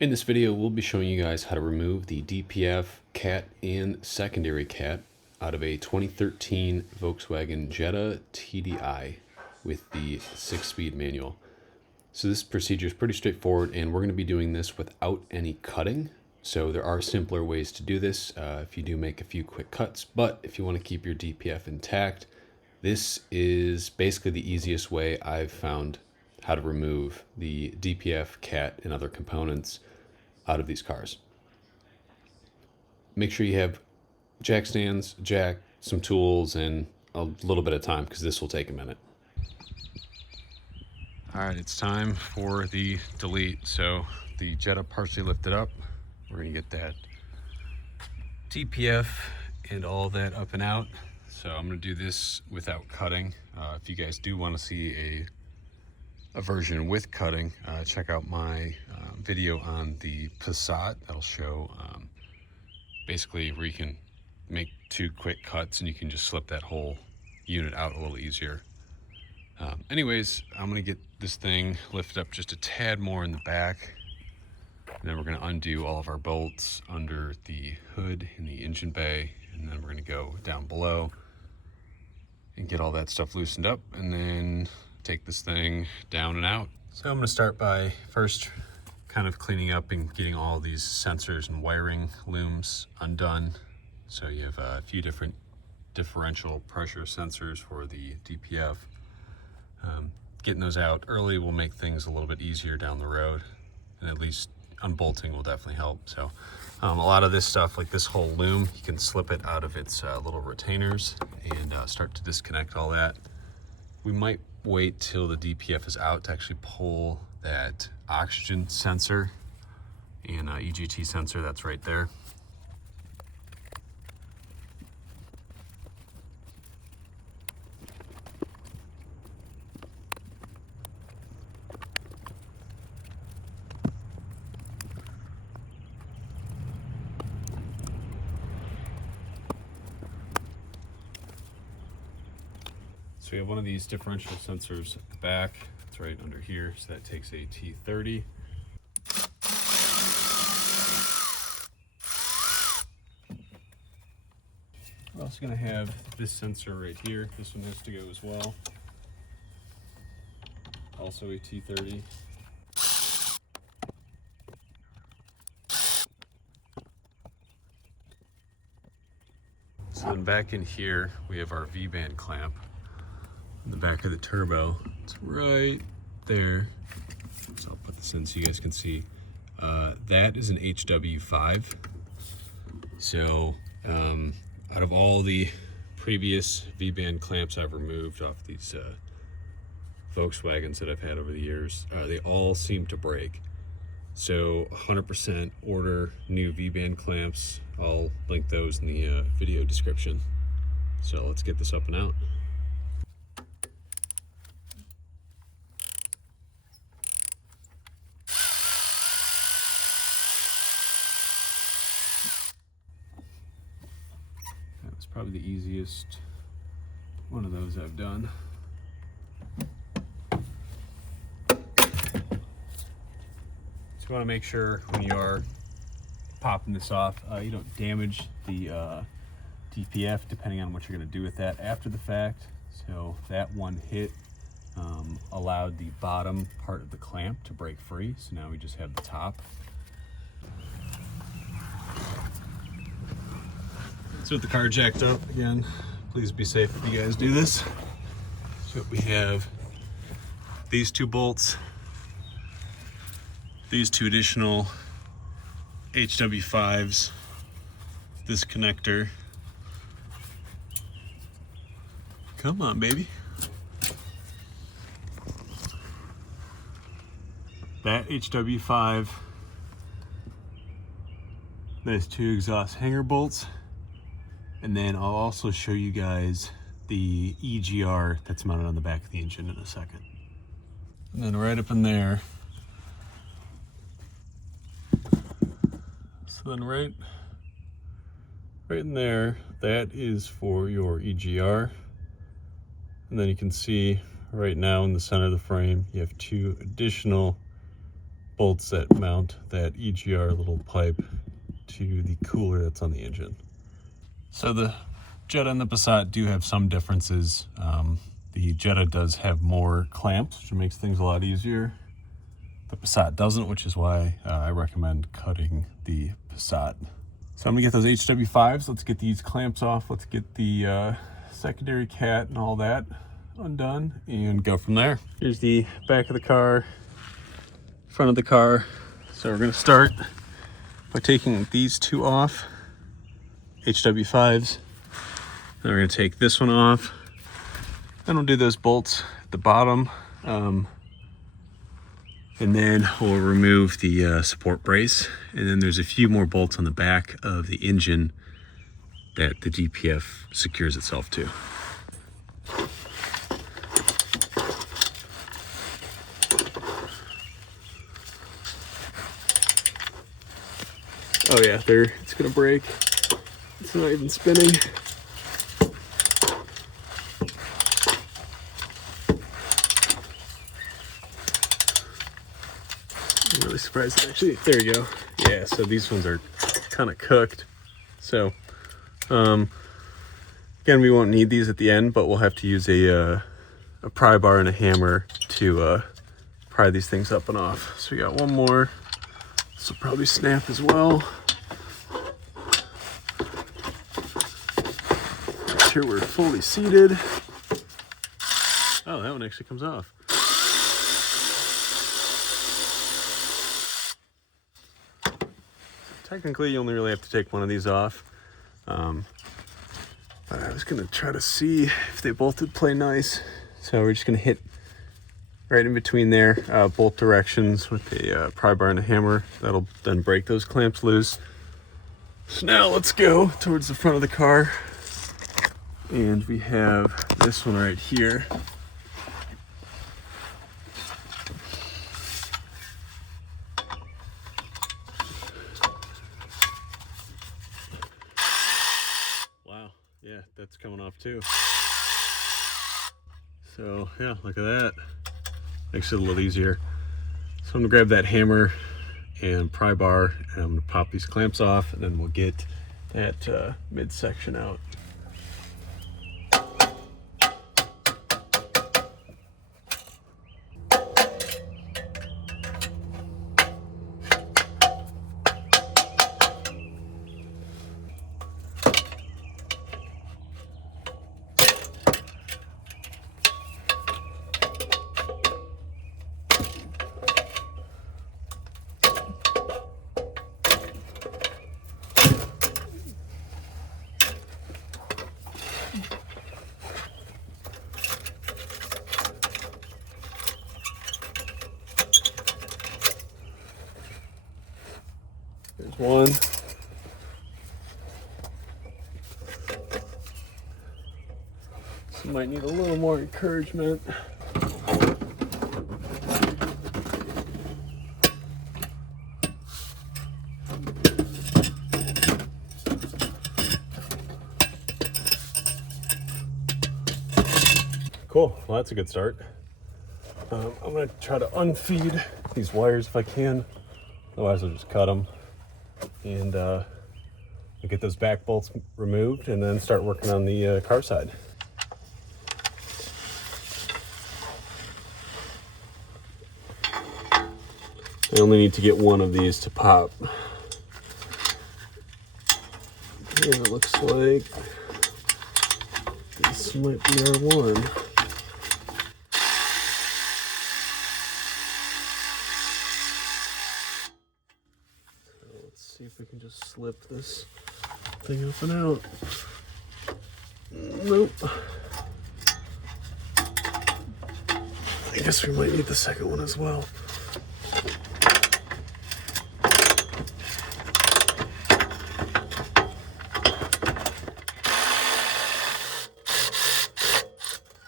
In this video, we'll be showing you guys how to remove the DPF cat and secondary cat out of a 2013 Volkswagen Jetta TDI with the 6-speed manual. So this procedure is pretty straightforward, and we're going to be doing this without any cutting. So there are simpler ways to do this if you do make a few quick cuts, but if you want to keep your DPF intact, this is basically the easiest way I've found how to remove the DPF cat and other components out of these cars. Make sure you have jack stands, jack, some tools, and a little bit of time because this will take a minute. All right, it's time for the delete. So the Jetta partially lifted up. We're gonna get that DPF and all that up and out. So I'm gonna do this without cutting. If you guys do want to see a version with cutting, check out my video on the Passat. That'll show basically where you can make 2 quick cuts and you can just slip that whole unit out a little easier. Anyways, I'm gonna get this thing lifted up just a tad more in the back, and then we're gonna undo all of our bolts under the hood in the engine bay, and then we're gonna go down below and get all that stuff loosened up, and then take this thing down and out. So I'm gonna start by first kind of cleaning up and getting all these sensors and wiring looms undone. So you have a few different differential pressure sensors for the DPF. Getting those out early will make things a little bit easier down the road, and at least unbolting will definitely help. So a lot of this stuff, like this whole loom, you can slip it out of its little retainers and start to disconnect all that. We might wait till the DPF is out to actually pull that oxygen sensor and EGT sensor that's right there. So we have one of these differential sensors at the back. It's right under here, so that takes a T30. We're also going to have this sensor right here. This one has to go as well. Also a T30. So then back in here, we have our V-band clamp. In the back of the turbo, it's right there. So I'll put this in so you guys can see. That is an HW5. So out of all the previous V-band clamps I've removed off these Volkswagens that I've had over the years, they all seem to break. So 100% order new V-band clamps. I'll link those in the video description. So let's get this up and out. Probably the easiest one of those I've done. So you want to make sure when you are popping this off, you don't damage the DPF depending on what you're going to do with that after the fact. So that one hit allowed the bottom part of the clamp to break free. So now we just have the top. So with the car jacked up, again, please be safe if you guys do this. So we have these 2 bolts, these 2 additional HW5s, this connector. Come on, baby. That HW5, those 2 exhaust hanger bolts. And then I'll also show you guys the EGR that's mounted on the back of the engine in a second. And then right up in there. So then right in there, that is for your EGR. And then you can see right now in the center of the frame, you have 2 additional bolts that mount that EGR little pipe to the cooler that's on the engine. So the Jetta and the Passat do have some differences. The Jetta does have more clamps, which makes things a lot easier. The Passat doesn't, which is why I recommend cutting the Passat. So I'm gonna get those HW5s. Let's get these clamps off. Let's get the secondary cat and all that undone and go from there. Here's the back of the car, front of the car. So we're gonna start by taking these two off, HW5s. Then we're gonna take this one off. Then we'll do those bolts at the bottom. And then we'll remove the support brace. And then there's a few more bolts on the back of the engine that the DPF secures itself to. Oh yeah, it's gonna break. It's not even spinning. I'm really surprised it actually, there you go. Yeah, so these ones are kind of cooked. So, again, we won't need these at the end, but we'll have to use a pry bar and a hammer to pry these things up and off. So we got one more. This will probably snap as well. Make sure we're fully seated. Oh, that one actually comes off. Technically, you only really have to take one of these off. But I was gonna try to see if they both would play nice. So we're just gonna hit right in between there, both directions with a pry bar and a hammer. That'll then break those clamps loose. So now let's go towards the front of the car. And we have this one right here. Wow, yeah, that's coming off too. So yeah, look at that. Makes it a little easier. So I'm gonna grab that hammer and pry bar and I'm gonna pop these clamps off and then we'll get that midsection out. There's one. This might need a little more encouragement. Cool, well that's a good start. I'm gonna try to unfeed these wires if I can, otherwise I'll just cut them. And we'll get those back bolts removed and then start working on the car side. I only need to get one of these to pop. And it looks like this might be our one. See if we can just slip this thing up and out. Nope. I guess we might need the second one as well.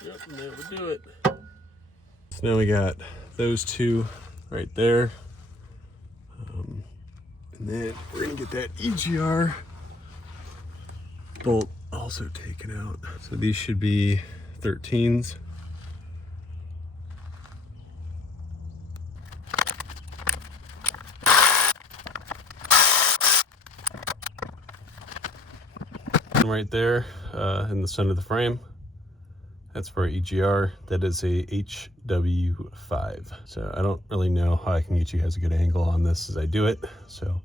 Yep, and that would do it. So now we got those two right there. And then we're gonna get that EGR bolt also taken out. So these should be 13s. Right there in the center of the frame. That's for EGR. That is a HW5. So I don't really know how I can get you guys a good angle on this as I do it. So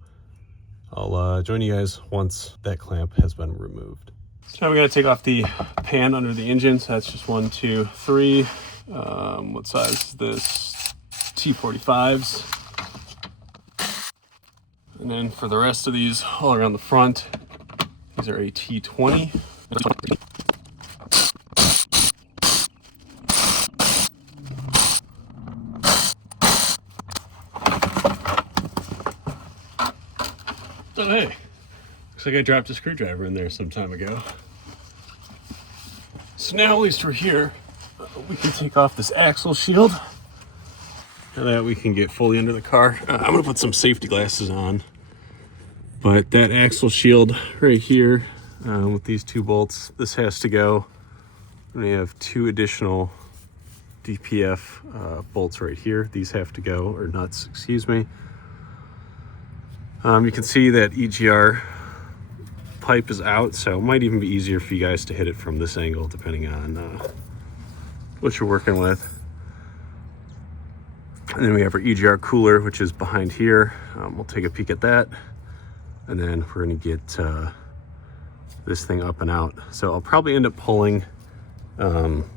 I'll join you guys once that clamp has been removed. So now we got to take off the pan under the engine. So that's just 1, 2, 3. What size is this? T45s. And then for the rest of these all around the front, these are a T20. Oh, hey, looks like I dropped a screwdriver in there some time ago. So now at least we're here, we can take off this axle shield. Now that we can get fully under the car. I'm gonna put some safety glasses on. But that axle shield right here with these 2 bolts, this has to go. And we have 2 additional DPF bolts right here. These have to go, or nuts, excuse me. You can see that EGR pipe is out, so it might even be easier for you guys to hit it from this angle, depending on what you're working with. And then we have our EGR cooler, which is behind here. We'll take a peek at that. And then we're gonna get this thing up and out. So I'll probably end up pulling one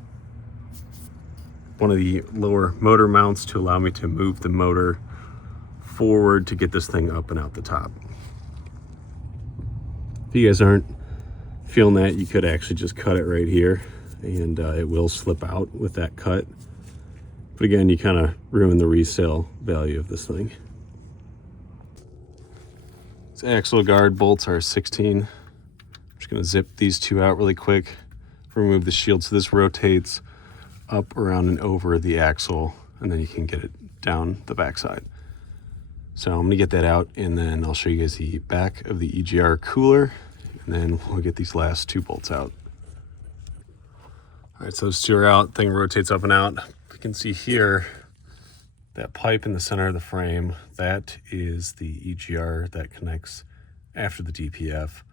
of the lower motor mounts to allow me to move the motor forward to get this thing up and out the top. If you guys aren't feeling that, you could actually just cut it right here and it will slip out with that cut. But again, you kind of ruin the resale value of this thing. This axle guard bolts are 16. I'm just gonna zip these 2 out really quick, remove the shield. So this rotates up, around, and over the axle, and then you can get it down the backside. So I'm gonna get that out, and then I'll show you guys the back of the EGR cooler, and then we'll get these last 2 bolts out. All right, so those 2 are out. Thing rotates up and out. You can see here, that pipe in the center of the frame, that is the EGR that connects after the DPF.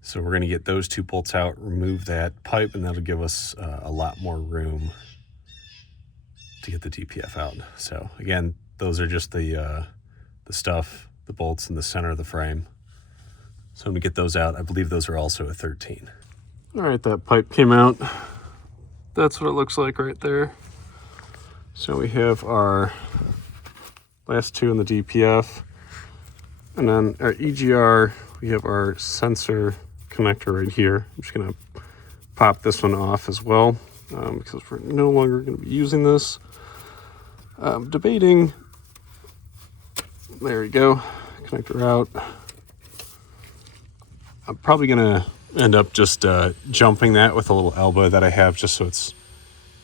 So we're gonna get those 2 bolts out, remove that pipe, and that'll give us a lot more room to get the DPF out. So again, those are just the stuff, the bolts in the center of the frame. So I'm gonna get those out. I believe those are also a 13. All right, that pipe came out. That's what it looks like right there. So we have our last 2 in the DPF. And then our EGR, we have our sensor connector right here. I'm just gonna pop this one off as well because we're no longer gonna be using this. Debating. There we go, connector out. I'm probably gonna end up just jumping that with a little elbow that I have, just so it's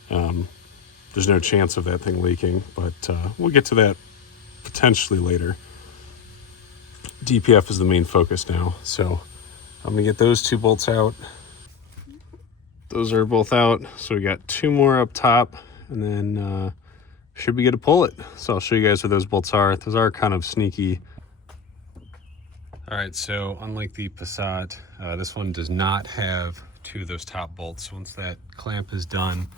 there's no chance of that thing leaking, but we'll get to that potentially later. DPF is the main focus now, so I'm gonna get those 2 bolts out. Those are both out, so we got 2 more up top, and then should be good to pull it. So I'll show you guys where those bolts are. Those are kind of sneaky. All right, so unlike the Passat, this one does not have 2 of those top bolts. Once that clamp is done,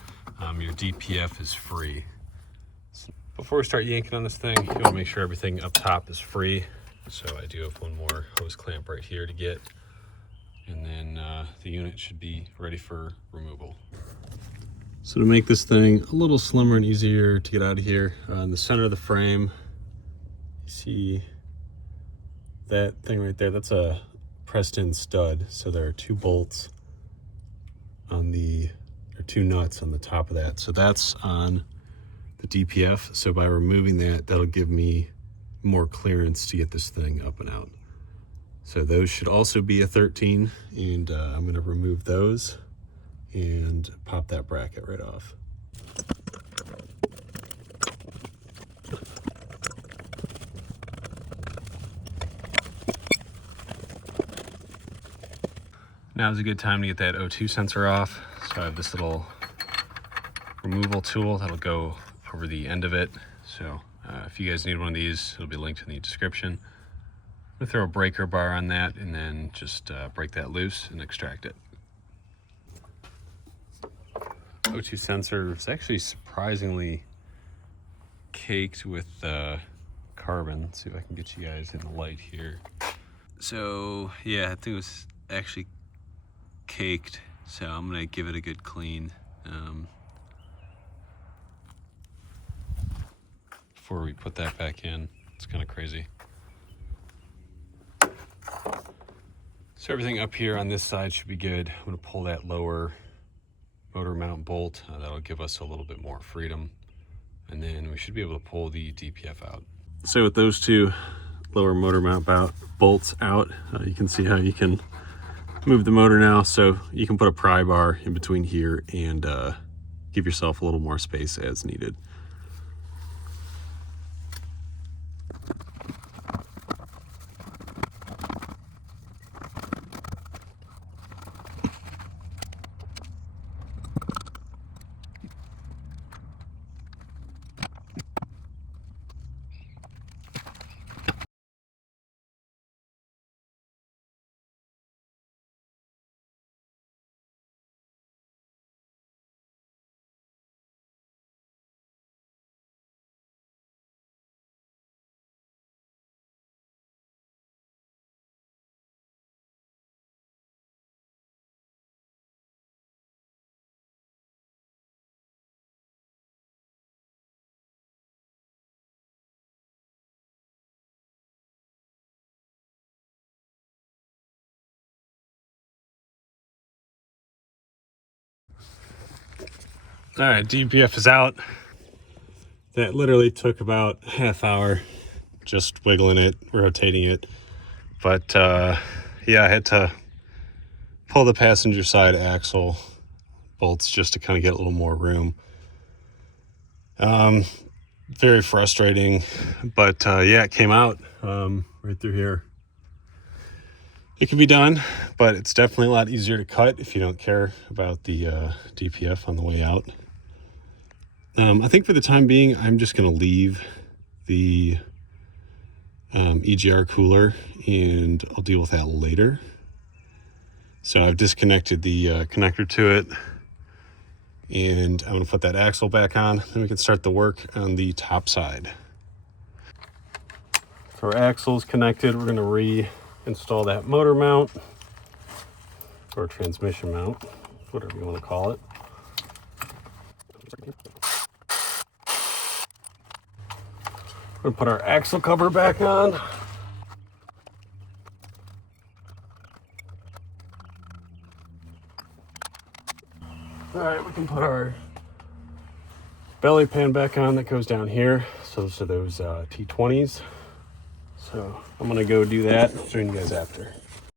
your DPF is free. So before we start yanking on this thing, you want to make sure everything up top is free. So I do have one more hose clamp right here to get, and then the unit should be ready for removal. So to make this thing a little slimmer and easier to get out of here, in the center of the frame, you see that thing right there, that's a pressed in stud. So there are 2 bolts on the, or 2 nuts on the top of that. So that's on the DPF. So by removing that, that'll give me more clearance to get this thing up and out. So those should also be a 13, and I'm gonna remove those and pop that bracket right off. Now is a good time to get that O2 sensor off. So I have this little removal tool that'll go over the end of it. So if you guys need one of these, it'll be linked in the description. I'm gonna throw a breaker bar on that and then just break that loose and extract it. O2 sensor is actually surprisingly caked with carbon. Let's see if I can get you guys in the light here. So yeah, I think it was actually caked. So I'm gonna give it a good clean before we put that back in. It's kind of crazy. So everything up here on this side should be good. I'm gonna pull that lower motor mount bolt. That'll give us a little bit more freedom. And then we should be able to pull the DPF out. So with those two lower motor mount bolts out, you can see how you can move the motor now. So you can put a pry bar in between here and give yourself a little more space as needed. All right, DPF is out. That literally took about a half hour just wiggling it, rotating it. But yeah, I had to pull the passenger side axle bolts just to kind of get a little more room. Very frustrating, but yeah, it came out right through here. It can be done, but it's definitely a lot easier to cut if you don't care about the DPF on the way out. I think for the time being, I'm just going to leave the EGR cooler and I'll deal with that later. So I've disconnected the connector to it and I'm going to put that axle back on, and we can start the work on the top side. So our axle is connected. We're going to reinstall that motor mount or transmission mount, whatever you want to call it. We're gonna put our axle cover back on. All right, we can put our belly pan back on that goes down here. So those are those T20s. So I'm gonna go do that. I'll join you guys after.